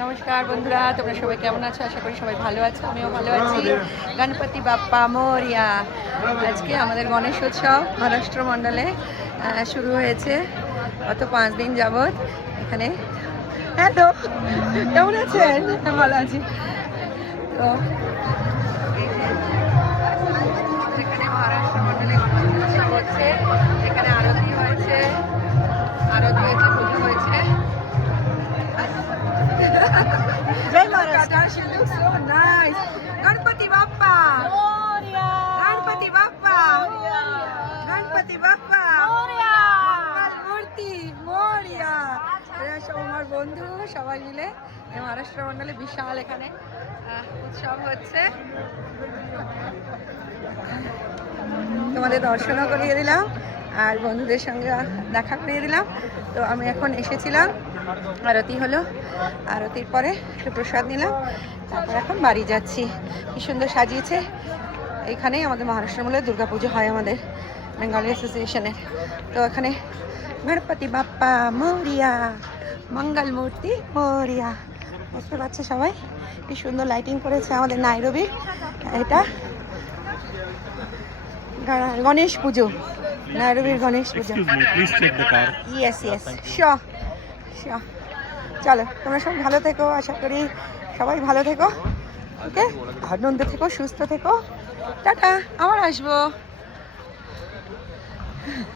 নমস্কার বন্ধুরা, তোমরা সবাই কেমন আছো? আশা করি সবাই ভালো আছো, আমিও ভালো আছি। গণপতি বাপ্পা মোরিয়া। আজকে আমাদের গণেশ উৎসব মহারাষ্ট্র মণ্ডলে শুরু হয়েছে গত 5 দিন যাবৎ এখানে। হ্যাঁ, তো কেমন আছেন? ভালো আছি। তো এখানে মহারাষ্ট্র মণ্ডলে গণেশ উৎসব হচ্ছে, এখানে আরতি হয়েছে, পুজো হয়েছে। जय Maharashtra. She looks so nice. Ganpati Bappa. Moria. Ganpati Bappa. Moria. Ganpati Bappa. Moria. मंगल मूर्ति मोरिया. এরা সব আমার বন্ধু, সবাই মিলে মহারাষ্ট্র মণ্ডলে বিশাল এখানে উৎসব হচ্ছে। তোমাদের দর্শনও করিয়ে দিলাম আর বন্ধুদের সঙ্গে দেখা করিয়ে দিলাম। তো আমি এখন এসেছিলাম, আরতি হলো, আরতির পরে একটু প্রসাদ নিলাম, তারপর এখন বাড়ি যাচ্ছি। কি সুন্দর সাজিয়েছে এইখানেই আমাদের মহারাষ্ট্র মূলে দুর্গাপুজো হয় আমাদের বেঙ্গলি অ্যাসোসিয়েশনের। তো এখানে গণপতি বাপ্পা মোরিয়া, মঙ্গল মূর্তি মোরিয়া। বুঝতে পারছে সবাই কি সুন্দর লাইটিং করেছে আমাদের নাইরবি। এটা গণেশ পুজো, নাইরবির গণেশ পুজো। Yes yes, sure sure. চলো, তোমরা সবাই ভালো থেকো, আশা করি সবাই ভালো থেকো, ওকে? আনন্দ থেকো, সুস্থ থেকো। টাটা, আবার আসবো।